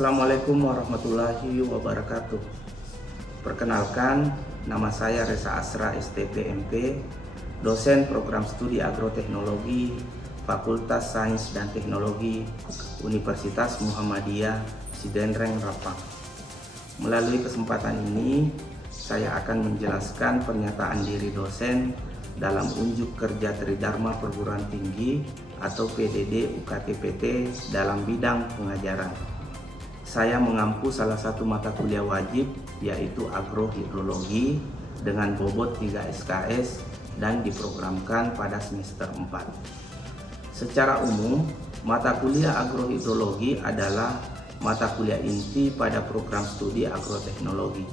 Assalamualaikum warahmatullahi wabarakatuh. Perkenalkan, nama saya Reza Asra STPMP, dosen program studi agroteknologi Fakultas Sains dan Teknologi Universitas Muhammadiyah Sidenreng Rapang. Melalui kesempatan ini, saya akan menjelaskan pernyataan diri dosen dalam unjuk kerja Tridharma Perguruan Tinggi atau PDD UKT-PT dalam bidang pengajaran. Saya mengampu salah satu mata kuliah wajib yaitu agrohidrologi dengan bobot 3 SKS dan diprogramkan pada semester 4. Secara umum, mata kuliah agrohidrologi adalah mata kuliah inti pada program studi agroteknologi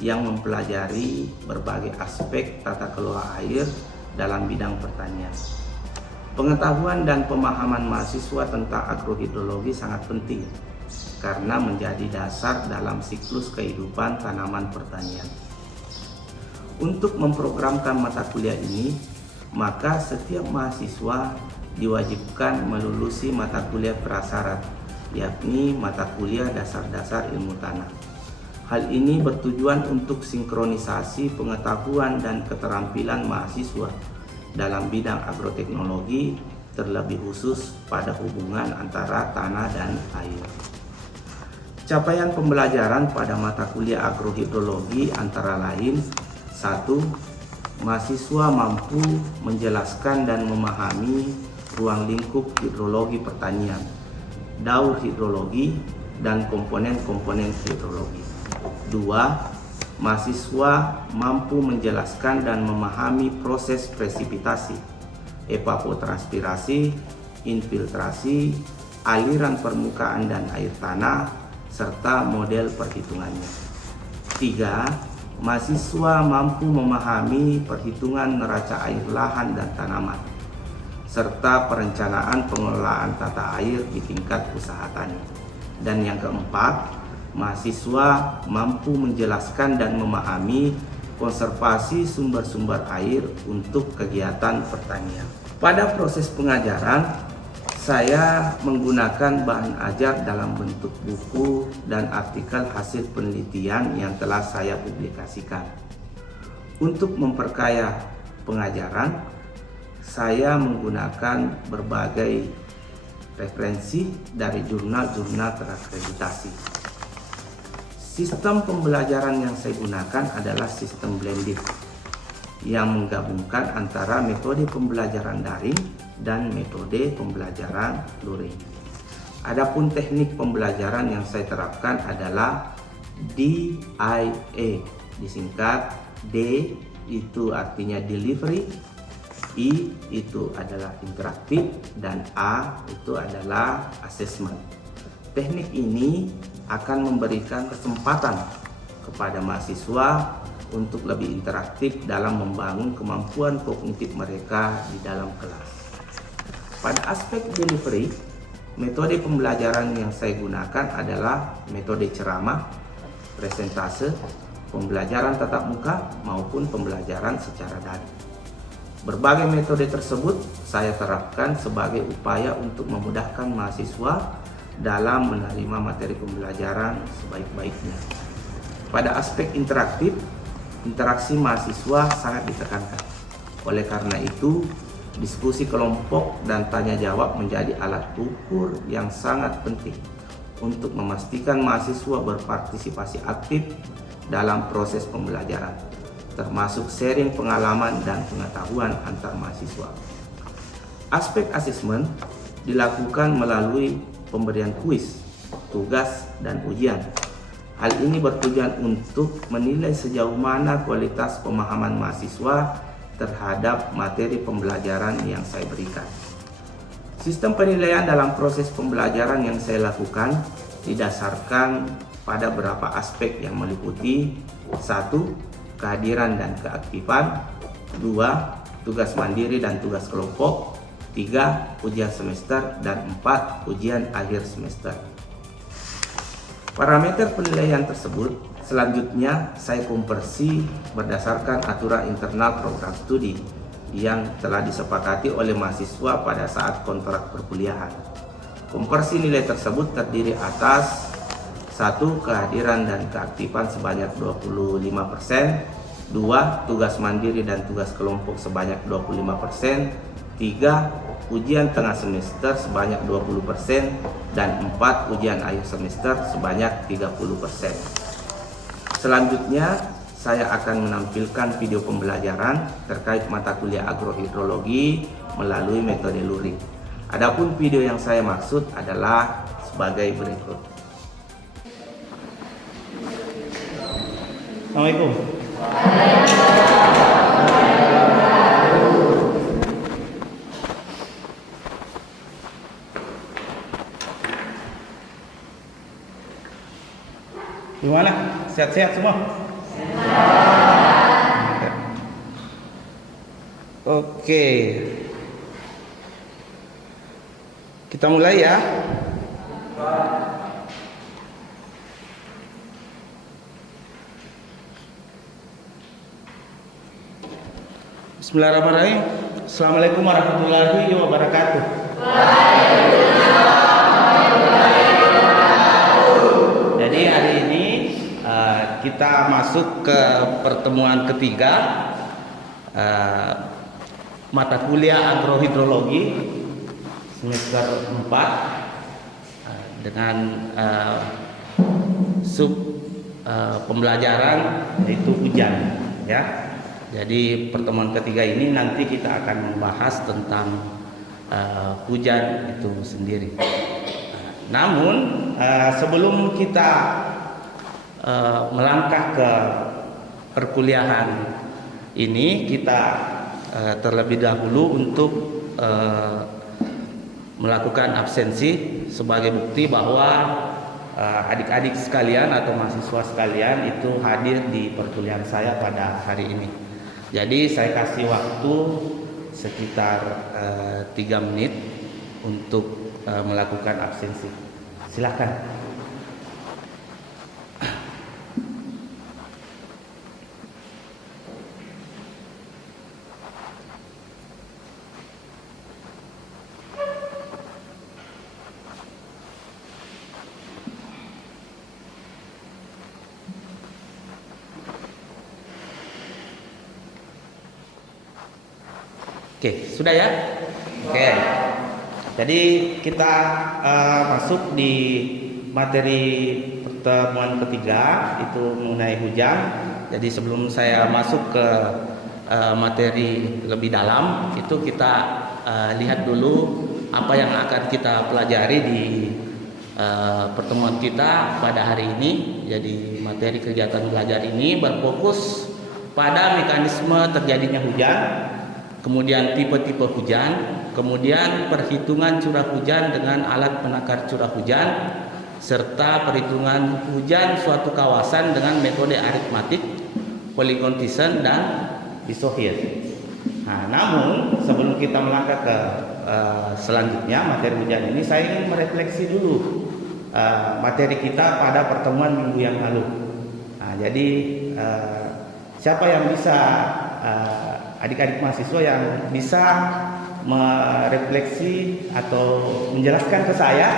yang mempelajari berbagai aspek tata kelola air dalam bidang pertanian. Pengetahuan dan pemahaman mahasiswa tentang agrohidrologi sangat penting karena menjadi dasar dalam siklus kehidupan tanaman pertanian. Untuk memprogramkan mata kuliah ini, maka setiap mahasiswa diwajibkan melulusi mata kuliah prasyarat, yakni mata kuliah dasar-dasar ilmu tanah. Hal ini bertujuan untuk sinkronisasi pengetahuan dan keterampilan mahasiswa dalam bidang agroteknologi, terlebih khusus pada hubungan antara tanah dan air. Capaian pembelajaran pada mata kuliah agrohidrologi antara lain: 1. Mahasiswa mampu menjelaskan dan memahami ruang lingkup hidrologi pertanian, daur hidrologi, dan komponen-komponen hidrologi. 2. Mahasiswa mampu menjelaskan dan memahami proses presipitasi, evapotranspirasi, infiltrasi, aliran permukaan dan air tanah, serta model perhitungannya. 3. Mahasiswa mampu memahami perhitungan neraca air lahan dan tanaman, serta perencanaan pengelolaan tata air di tingkat usaha tani. Dan yang keempat, mahasiswa mampu menjelaskan dan memahami konservasi sumber-sumber air untuk kegiatan pertanian. Pada proses pengajaran, saya menggunakan bahan ajar dalam bentuk buku dan artikel hasil penelitian yang telah saya publikasikan. Untuk memperkaya pengajaran, saya menggunakan berbagai referensi dari jurnal-jurnal terakreditasi. Sistem pembelajaran yang saya gunakan adalah sistem blended yang menggabungkan antara metode pembelajaran daring dan metode pembelajaran luring. Adapun teknik pembelajaran yang saya terapkan adalah DIA, disingkat D itu artinya delivery, I itu adalah interaktif, dan A itu adalah assessment. Teknik ini akan memberikan kesempatan kepada mahasiswa untuk lebih interaktif dalam membangun kemampuan kognitif mereka di dalam kelas. Pada aspek delivery, metode pembelajaran yang saya gunakan adalah metode ceramah, presentase, pembelajaran tatap muka, maupun pembelajaran secara daring. Berbagai metode tersebut saya terapkan sebagai upaya untuk memudahkan mahasiswa dalam menerima materi pembelajaran sebaik-baiknya. Pada aspek interaktif, interaksi mahasiswa sangat ditekankan. Oleh karena itu, diskusi kelompok dan tanya jawab menjadi alat ukur yang sangat penting untuk memastikan mahasiswa berpartisipasi aktif dalam proses pembelajaran, termasuk sharing pengalaman dan pengetahuan antar mahasiswa. Aspek asesmen dilakukan melalui pemberian kuis, tugas, dan ujian. Hal ini bertujuan untuk menilai sejauh mana kualitas pemahaman mahasiswa terhadap materi pembelajaran yang saya berikan. Sistem penilaian dalam proses pembelajaran yang saya lakukan didasarkan pada beberapa aspek yang meliputi: 1. Kehadiran dan keaktifan, 2. Tugas mandiri dan tugas kelompok, 3. Ujian semester, dan 4. Ujian akhir semester. Parameter penilaian tersebut selanjutnya saya konversi berdasarkan aturan internal program studi yang telah disepakati oleh mahasiswa pada saat kontrak perkuliahan. Konversi nilai tersebut terdiri atas 1. Kehadiran dan keaktifan sebanyak 25%. 2. Tugas mandiri dan tugas kelompok sebanyak 25%. 3. Ujian tengah semester sebanyak 20%. Dan 4. Ujian akhir semester sebanyak 30%. Selanjutnya, saya akan menampilkan video pembelajaran terkait mata kuliah agrohidrologi melalui metode luring. Adapun video yang saya maksud adalah sebagai berikut. Assalamualaikum. Gimana? Sehat-sehat semua? Oke. Kita mulai ya. Bismillahirrahmanirrahim. Assalamualaikum warahmatullahi wabarakatuh. Jadi hari ini kita masuk ke pertemuan ketiga mata kuliah agrohidrologi semester 4 dengan sub pembelajaran yaitu hujan ya. Jadi pertemuan ketiga ini nanti kita akan membahas tentang hujan itu sendiri. Namun sebelum kita melangkah ke perkuliahan ini, kita terlebih dahulu untuk melakukan absensi sebagai bukti bahwa adik-adik sekalian atau mahasiswa sekalian itu hadir di perkuliahan saya pada hari ini. Jadi saya kasih waktu sekitar 3 menit untuk melakukan absensi. Silakan. Oke, sudah ya? Oke. Jadi kita masuk di materi pertemuan ketiga itu mengenai hujan. Jadi sebelum saya masuk ke materi lebih dalam, itu kita lihat dulu apa yang akan kita pelajari di pertemuan kita pada hari ini. Jadi materi kegiatan belajar ini berfokus pada mekanisme terjadinya hujan, kemudian tipe-tipe hujan, kemudian perhitungan curah hujan dengan alat penakar curah hujan, serta perhitungan hujan suatu kawasan dengan metode aritmatik, polygon Thiessen, dan isohir. Nah, namun sebelum kita melangkah ke selanjutnya materi hujan ini, saya ingin merefleksi dulu materi kita pada pertemuan minggu yang lalu. Nah, jadi siapa yang bisa adik-adik mahasiswa yang bisa merefleksi atau menjelaskan ke saya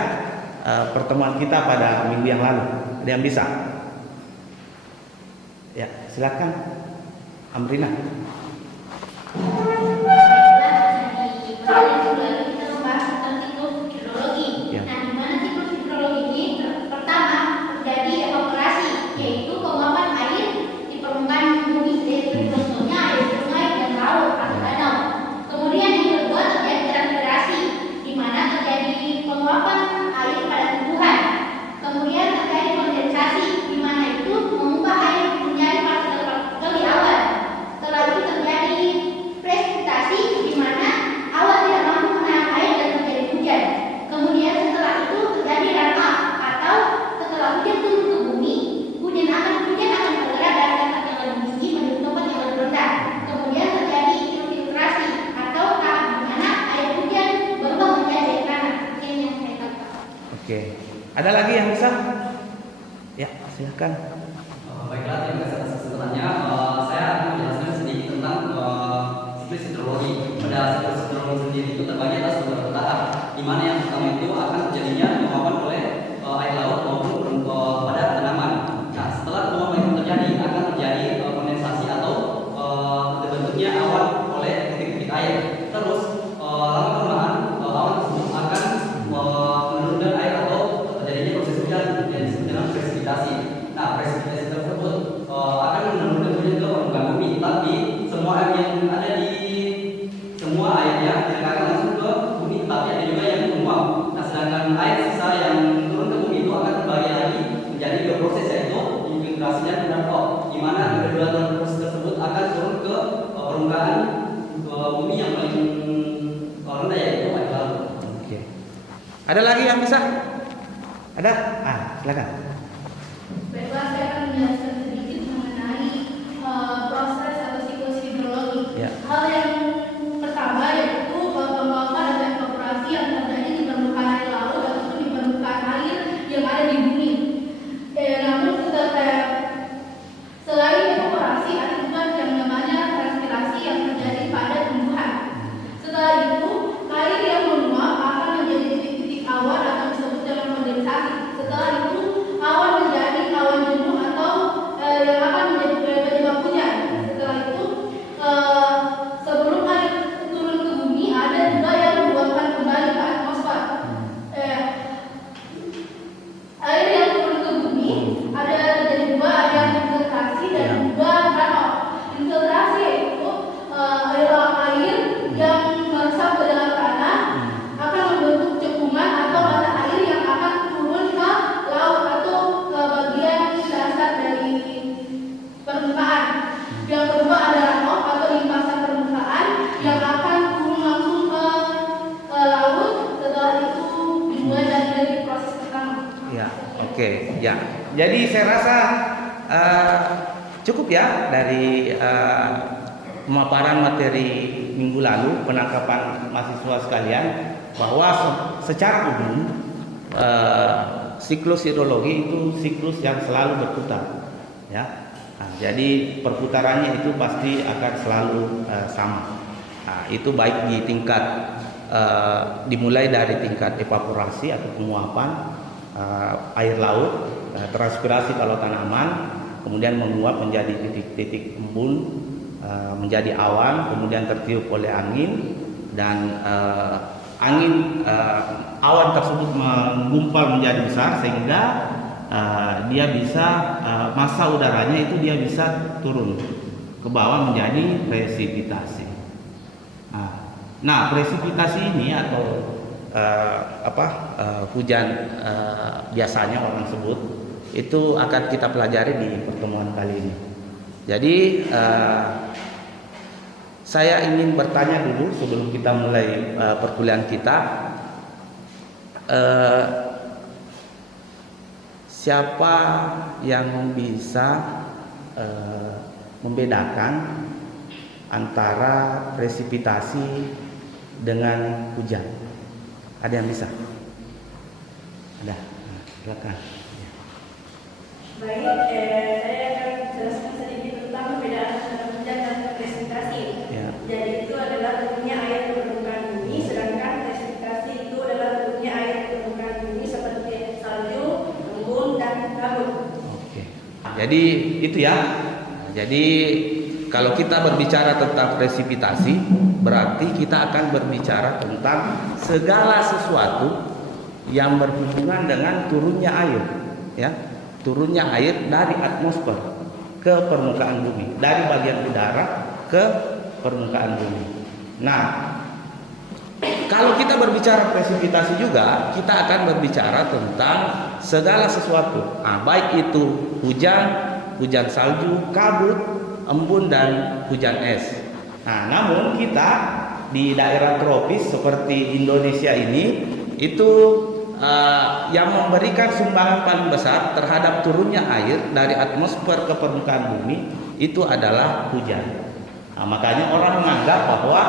pertemuan kita pada minggu yang lalu? Ada yang bisa? Ya, silakan, Amrina. Ya. Nah, di mana siklus hidrologi ini pertama terjadi evaporasi, yaitu penguapan air di permukaan bumi, yaitu contohnya air sungai dan laut atau danau. Kemudian yang kedua terjadi transpirasi, di mana terjadi penguapan air pada tumbuhan. Kemudian terjadi kondensasi, di mana itu mengubah air menjadi partikel-partikel di awan. Setelah itu terjadi presipitasi, di mana awan tidak mampu menahan air dan terjadi hujan. Kemudian setelah itu terjadi runoff, atau setelah hujan turun ke bumi, hujan akan bergerak dari tempat yang lebih tinggi menuju tempat yang lebih rendah. Kemudian terjadi infiltrasi, atau tahap di mana air hujan berubah menjadi air tanah. Ini yang saya katakan. Oke. Ada lagi yang bisa? Ya, silakan. Baiklah, terima kasih atas kesempatannya. Saya akan menjelaskan sedikit tentang siklus hidrologi. Pada siklus hidrologi sendiri itu terbagi atas beberapa tahap, di mana yang pertama itu akan terjadinya penguapan oleh air laut maupun pada Ada lagi yang bisa? Ada? Silakan. Baiklah, saya akan menjelaskan sedikit mengenai proses atau siklus hidrologi. Ya. Hal yang pertama yaitu penguapan atau evaporasi yang terjadi di permukaan air laut ataupun di permukaan air yang ada di bumi. Namun selain evaporasi ada juga yang namanya transpirasi yang terjadi pada tumbuhan. Setelah itu air yang menguap akan menjadi titik-titik awan atau disebut dengan kondensasi. Setelah itu awan menjadi awan jenuh atau yang akan menjadi penyebab hujan. Setelah itu sebelum air turun ke bumi ada juga yang dibuangkan kembali ke atmosfer. Air yang turun ke bumi ada terjadi dua, ada yang infiltrasi dan juga runoff. Infiltrasi yaitu air yang meresap ke dalam tanah akan membentuk cekungan atau mata air yang akan turun ke laut atau ke bagian dasar dari permukaan. Yang kedua ada runoff atau limpasan permukaan yang akan turun langsung ke laut. Setelah itu dimulai dari proses pertama. Ya, oke, ya. Jadi saya rasa cukup ya dari pemaparan materi minggu lalu, penangkapan mahasiswa sekalian, bahwa secara umum siklus hidrologi itu siklus yang selalu berputar, ya. Jadi perputarannya itu pasti akan selalu sama. Itu baik di tingkat dimulai dari tingkat evaporasi atau penguapan air laut, transpirasi kalau tanaman, kemudian menguap menjadi titik-titik embun, menjadi awan, kemudian tertiup oleh angin, dan awan tersebut menggumpal menjadi besar sehingga dia bisa massa udaranya itu dia bisa turun ke bawah menjadi presipitasi. Nah, presipitasi ini atau hujan biasanya orang sebut itu akan kita pelajari di pertemuan kali ini. Jadi saya ingin bertanya dulu sebelum kita mulai perkuliahan kita, siapa yang bisa membedakan antara presipitasi dengan hujan? Ada yang bisa? Ada? Silakan. Baik, saya akan jelaskan sedikit tentang perbedaan antara hujan dan presipitasi. Ya. Jadi itu adalah turunnya air ke permukaan bumi, sedangkan presipitasi itu adalah turunnya air ke permukaan bumi seperti salju, embun, dan kabut. Oke. Jadi itu ya. Jadi kalau kita berbicara tentang presipitasi, berarti kita akan berbicara tentang segala sesuatu yang berhubungan dengan turunnya air, ya. Turunnya air dari atmosfer ke permukaan bumi, dari bagian udara ke permukaan bumi. Nah, kalau kita berbicara presipitasi juga, kita akan berbicara tentang segala sesuatu. Baik itu hujan salju, kabut, embun, dan hujan es. Namun kita di daerah tropis seperti Indonesia ini itu yang memberikan sumbangan paling besar terhadap turunnya air dari atmosfer ke permukaan bumi itu adalah hujan. Makanya orang menganggap bahwa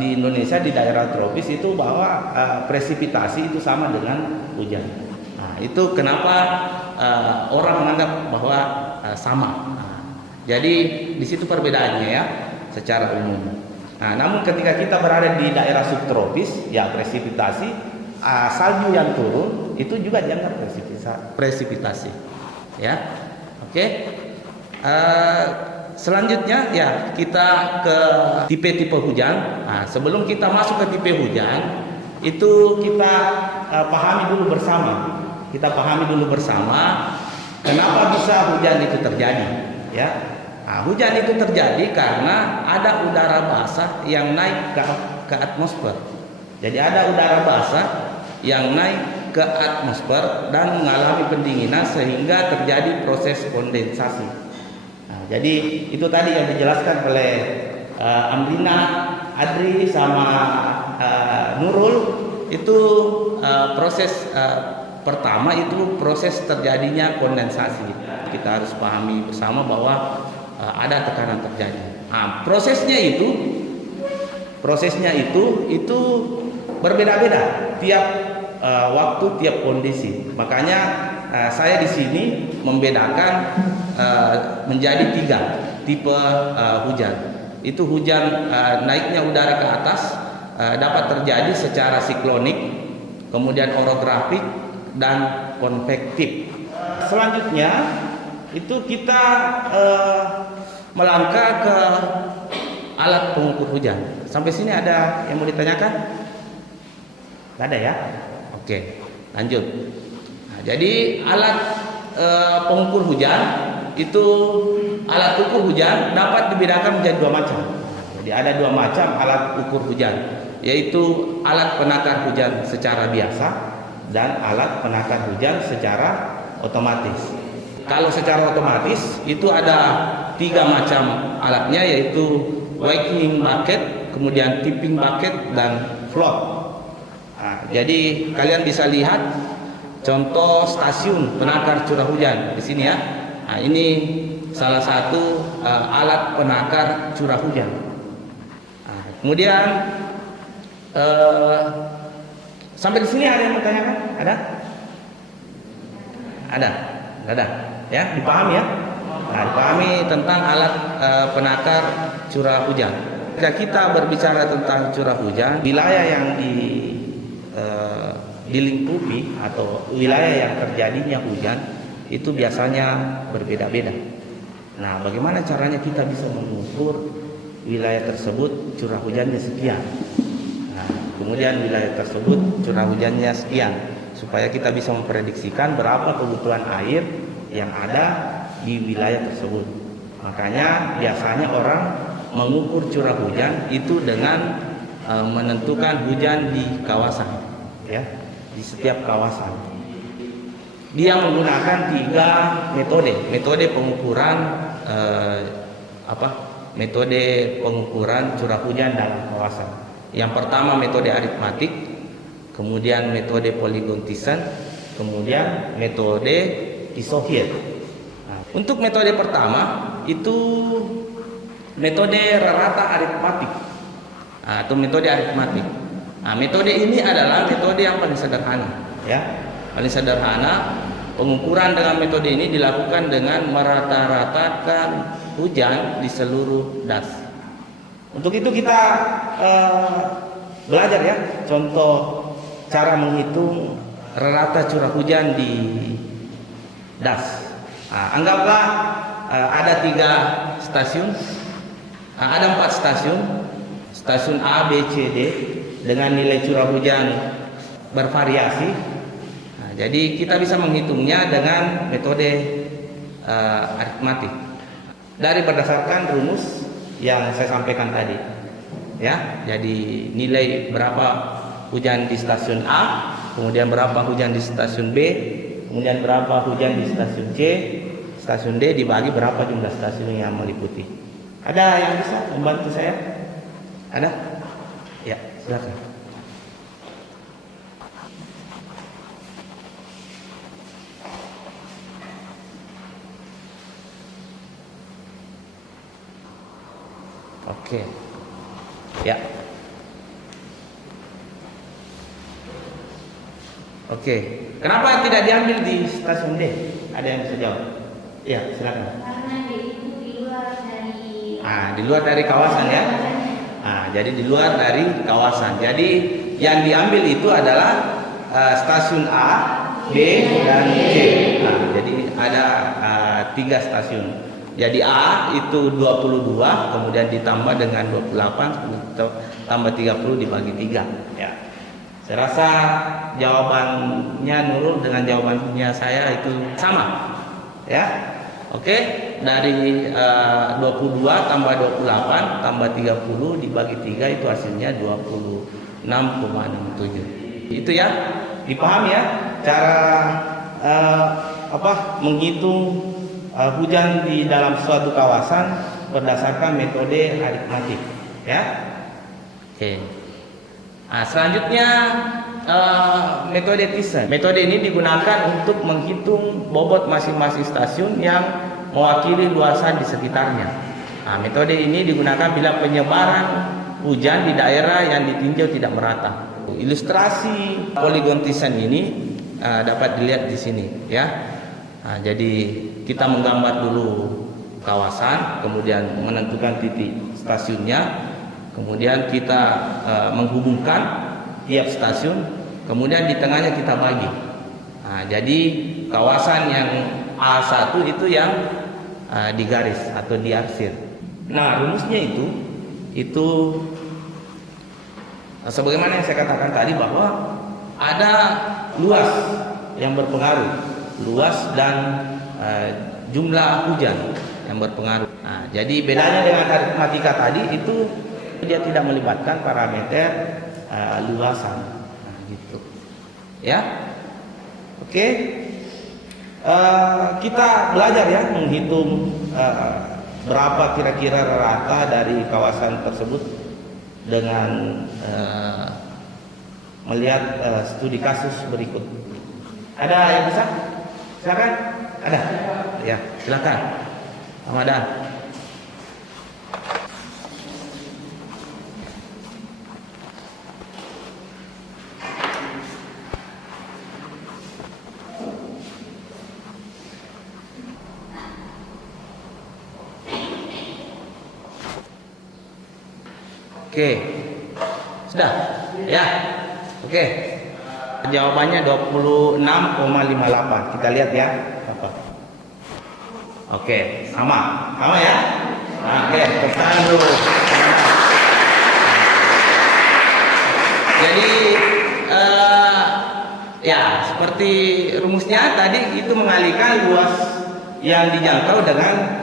di Indonesia di daerah tropis itu bahwa presipitasi itu sama dengan hujan. Itu kenapa orang menganggap bahwa sama. Jadi di situ perbedaannya ya secara umum. Namun ketika kita berada di daerah subtropis, ya presipitasi, salju yang turun itu juga dianggap presipitasi. Ya, oke. Selanjutnya ya kita ke tipe-tipe hujan. Sebelum kita masuk ke tipe hujan, itu kita pahami dulu bersama. Kita pahami dulu bersama kenapa bisa hujan itu terjadi. Ya, hujan itu terjadi karena ada udara basah yang naik ke atmosfer. Jadi ada udara basah yang naik ke atmosfer dan mengalami pendinginan sehingga terjadi proses kondensasi. Jadi itu tadi yang dijelaskan oleh Amrina, Adri, sama Nurul. Itu proses pertama itu proses terjadinya kondensasi. Kita harus pahami bersama bahwa ada tekanan terjadi. Nah, prosesnya itu berbeda-beda tiap waktu, tiap kondisi. Makanya saya di sini membedakan menjadi 3 tipe hujan. Itu hujan naiknya udara ke atas dapat terjadi secara siklonik, kemudian orografik dan konvektif. Selanjutnya itu kita melangkah ke alat pengukur hujan. Sampai sini ada yang mau ditanyakan? Tidak ada ya? Oke, lanjut. Nah, jadi alat pengukur hujan itu, alat ukur hujan dapat dibedakan menjadi 2 macam. Jadi ada 2 macam alat ukur hujan, yaitu alat penakar hujan secara biasa dan alat penakar hujan secara otomatis. Kalau secara otomatis itu ada 3 macam alatnya, yaitu weighing bucket, kemudian tipping bucket, dan float. Nah, jadi kalian bisa lihat contoh stasiun penakar curah hujan di sini ya. Nah, ini salah satu alat penakar curah hujan. Nah, kemudian sampai di sini ada yang bertanyakan? Ada? Ada. Ya, dipahami ya? Nah, dipahami tentang alat penakar curah hujan. Jika kita berbicara tentang curah hujan, wilayah yang dilingkupi atau wilayah yang terjadinya hujan itu biasanya berbeda-beda. Nah, bagaimana caranya kita bisa mengukur wilayah tersebut curah hujannya sekian? Nah, kemudian wilayah tersebut curah hujannya sekian, supaya kita bisa memprediksikan berapa kebutuhan air yang ada di wilayah tersebut. Makanya biasanya orang mengukur curah hujan itu dengan menentukan hujan di kawasan, ya, di setiap kawasan. Dia menggunakan 3 metode pengukuran metode pengukuran curah hujan dalam kawasan. Yang pertama metode aritmatik, kemudian metode polygon Thiessen, kemudian metode Isohiet. Nah, untuk metode pertama itu metode rata aritmatik atau metode aritmatik. Nah, metode ini adalah metode yang paling sederhana, ya, paling sederhana. Pengukuran dengan metode ini dilakukan dengan merata-ratakan hujan di seluruh das. Untuk itu kita belajar ya, contoh cara menghitung rata curah hujan di das. Nah, anggaplah ada 3 stasiun, ada 4 stasiun, stasiun A, B, C, D dengan nilai curah hujan bervariasi. Nah, jadi kita bisa menghitungnya dengan metode aritmatik dari berdasarkan rumus yang saya sampaikan tadi. Ya, jadi nilai berapa hujan di stasiun A, kemudian berapa hujan di stasiun B, kemudian berapa hujan di stasiun C, stasiun D dibagi berapa jumlah stasiun yang meliputi. Ada yang bisa membantu saya? Ada? Ya, silakan. Oke. Ya. Oke. Kenapa tidak diambil di stasiun D? Ada yang bisa jawab? Ya, silakan. Karena D itu di luar dari. Di luar dari kawasan ya. Jadi di luar dari kawasan. Jadi yang diambil itu adalah stasiun A, B, dan C. Jadi ada 3 stasiun. Jadi A itu 22, kemudian ditambah dengan 28, tambah 30 dibagi 3. Ya. Saya rasa jawabannya Nurul dengan jawabannya saya itu sama. Ya. Oke, dari 22 tambah 28 tambah 30 dibagi 3 itu hasilnya 26,67. Itu ya, dipahami ya cara menghitung hujan di dalam suatu kawasan berdasarkan metode aritmatik, ya. Oke. Selanjutnya metode Thyssen. Metode ini digunakan untuk menghitung bobot masing-masing stasiun yang mewakili luasan di sekitarnya. Nah, metode ini digunakan bila penyebaran hujan di daerah yang ditinjau tidak merata. Ilustrasi poligon Thyssen ini dapat dilihat di sini, ya. Nah, jadi kita menggambar dulu kawasan, kemudian menentukan titik stasiunnya, kemudian kita menghubungkan tiap stasiun, kemudian di tengahnya kita bagi. Nah, jadi kawasan yang A1 itu yang digaris atau diarsir. Nah, rumusnya itu sebagaimana yang saya katakan tadi, bahwa ada luas yang berpengaruh, luas dan jumlah hujan yang berpengaruh. Nah, jadi bedanya dengan aritmatika tadi itu dia tidak melibatkan parameter luasan. Nah, gitu. Ya. Oke. Kita belajar ya menghitung berapa kira-kira rata dari kawasan tersebut dengan melihat studi kasus berikut. Ada yang bisa? Silakan. Ada? Ya, silakan. Ramadan. Oke. Sudah? Ya. Oke. Jawabannya 26,58. Kita lihat ya. Apa? Oke, sama. Sama ya? Oke, tekan dulu. Jadi ya, seperti rumusnya tadi itu mengalihkan luas yang dijangkau dengan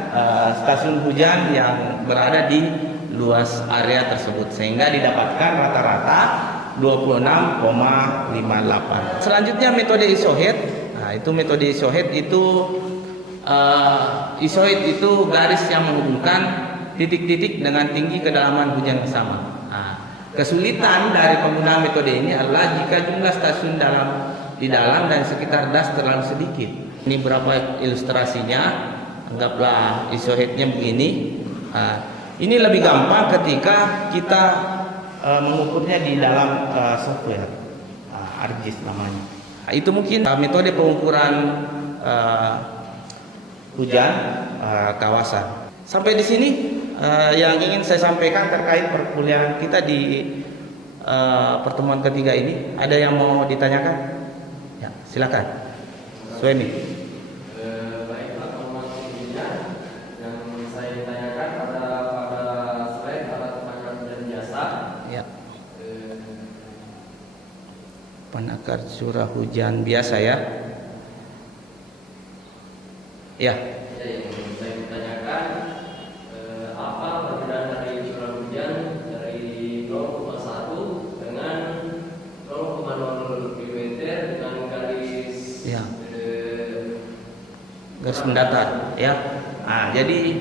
stasiun hujan yang berada di luas area tersebut, sehingga didapatkan rata-rata 26,58. Selanjutnya metode isohed. Nah, itu metode isohed itu garis yang menghubungkan titik-titik dengan tinggi kedalaman hujan yang sama. Nah, kesulitan dari penggunaan metode ini adalah jika jumlah stasiun di dalam dan sekitar das terlalu sedikit. Ini berapa ilustrasinya? Anggaplah isohednya begini. Ini lebih gampang ketika kita mengukurnya di dalam software, ArcGIS namanya. Nah, itu mungkin metode pengukuran hujan kawasan. Sampai di sini yang ingin saya sampaikan terkait perkuliahan kita di pertemuan ketiga ini. Ada yang mau ditanyakan? Ya, silakan. Suemi. Penakar curah hujan biasa ya. Ya. Yang saya ditanyakan, apa perbedaan dari curah hujan dari 0,1 dengan 0,0 mm dengan garis Ya. Garis mendatar ya. Nah, jadi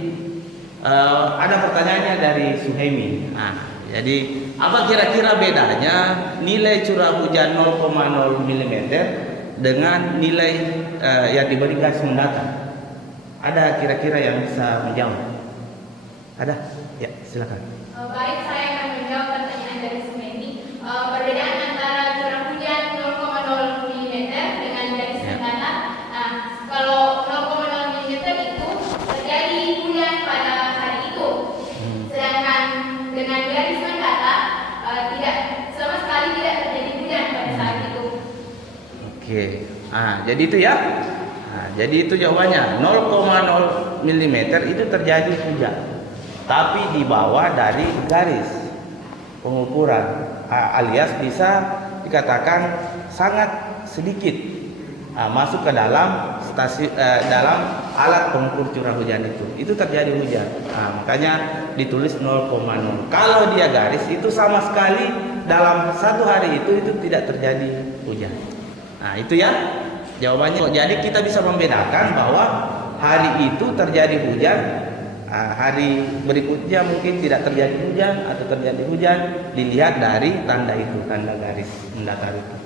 ada pertanyaannya dari Suhemi. Nah, jadi apa kira-kira bedanya nilai curah hujan 0,0 mm dengan nilai yang diberi garis mendatar? Ada kira-kira yang bisa menjawab? Ada? Ya, silakan. Baik, saya akan menjawab pertanyaan dari Sumendi. Perbedaan antara curah hujan 0,0 mm dengan garis mendatar. Nah, kalau 0,0 mm itu terjadi hujan pada hari itu, sedangkan dengan garis mendatar tidak, sama sekali tidak terjadi hujan pada saat itu. Oke. Jadi itu ya. Jadi itu jawabannya. 0,0 mm itu terjadi hujan, tapi di bawah dari garis pengukuran, alias bisa dikatakan sangat sedikit masuk ke dalam dalam alat pengukur curah hujan itu. Itu terjadi hujan. Makanya ditulis 0,0. Kalau dia garis itu sama sekali dalam satu hari itu tidak terjadi hujan. Nah, itu ya jawabannya. Jadi kita bisa membedakan bahwa hari itu terjadi hujan, hari berikutnya mungkin tidak terjadi hujan atau terjadi hujan, dilihat dari tanda itu, tanda garis mendatar itu.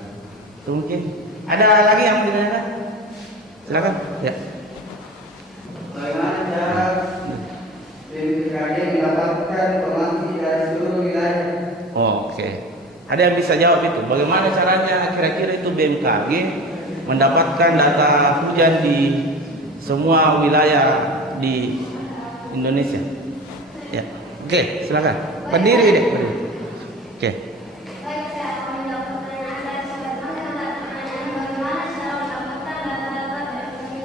Itu mungkin. Ada lagi yang tidak ada? Silakan. Ya. Bagaimana cara BMKG mendapatkan pemangku dari seluruh wilayah? Oke. Ada yang bisa jawab itu? Bagaimana caranya kira-kira itu BMKG mendapatkan data hujan di semua wilayah di Indonesia? Ya. Oke, silakan. Berdiri deh. Berdiri. Oke. Baik, saya akan menjawab pertanyaan dari Sobat dengan pertanyaan bagaimana cara mendapatkan data-data dari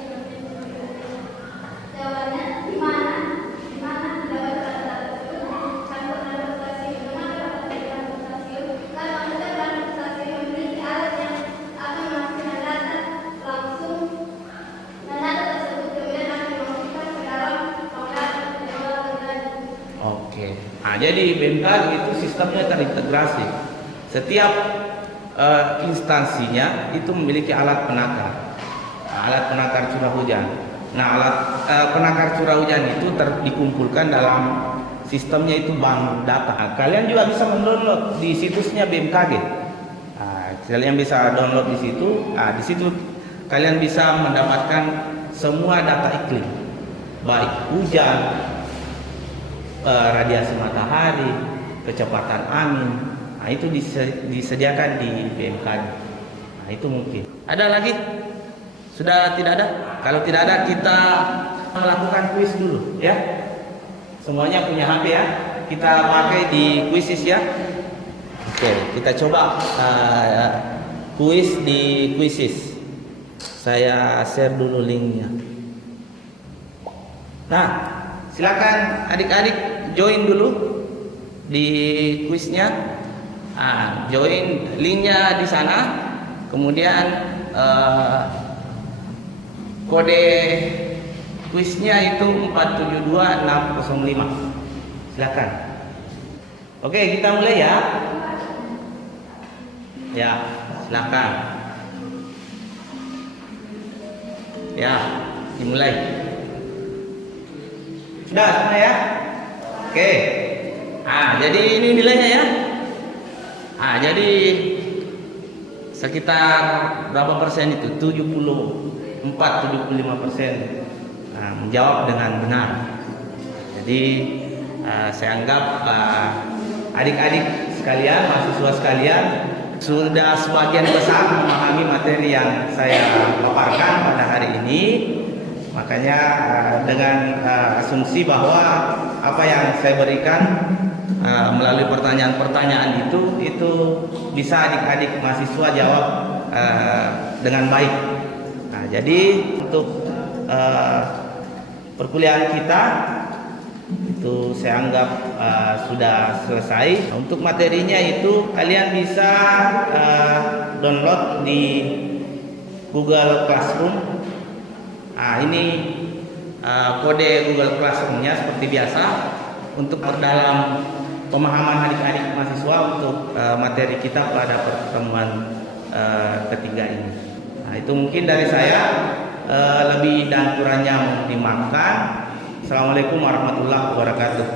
jawabannya di mana mendapatkan data tersebut. Campur transportasi bagaimana mendapatkan transportasi? Kalau maksudnya transportasi memiliki alat yang akan memastikan data langsung dan data tersebut kemudian akan dimasukkan ke dalam pengolahan lagi. Oke. Nah, jadi BMKG itu sistemnya terintegrasi. Setiap instansinya itu memiliki alat penakar. Nah, alat penakar curah hujan. Nah, alat penakar curah hujan itu dikumpulkan dalam sistemnya itu bank data. Nah, kalian juga bisa mendownload di situsnya BMKG. Nah, kalian bisa download di situ. Nah, di situ kalian bisa mendapatkan semua data iklim, baik hujan, radiasi matahari, kecepatan angin. Nah, itu disediakan di BMKG. Nah, itu mungkin. Ada lagi? Sudah tidak ada? Kalau tidak ada, kita melakukan kuis dulu ya. Semuanya punya HP ya. Kita pakai di Quizizz ya. Oke, kita coba kuis di Quizizz. Saya share dulu linknya. Nah, silakan adik-adik join dulu di kuisnya. Nah, join linknya di sana. Kemudian kode kuisnya itu 472605. Silakan. Oke, kita mulai ya. Ya, silakan. Ya, dimulai. Sudah semua ya? Oke. Ah, jadi ini nilainya ya. Ah, jadi sekitar berapa persen itu? 74-75% menjawab dengan benar. Jadi saya anggap adik-adik sekalian, mahasiswa sekalian sudah sebagian besar memahami materi yang saya paparkan pada hari ini. Makanya dengan asumsi bahwa apa yang saya berikan melalui pertanyaan-pertanyaan itu bisa adik-adik mahasiswa jawab dengan baik. Nah, jadi untuk perkuliahan kita itu saya anggap sudah selesai. Untuk materinya itu kalian bisa download di Google Classroom. Nah, ini kode Google Classroom-nya seperti biasa untuk perdalam pemahaman adik-adik mahasiswa untuk materi kita pada pertemuan ketiga ini. Nah, itu mungkin dari saya. Lebih dan kurangnya mohon dimaafkan. Assalamualaikum warahmatullahi wabarakatuh.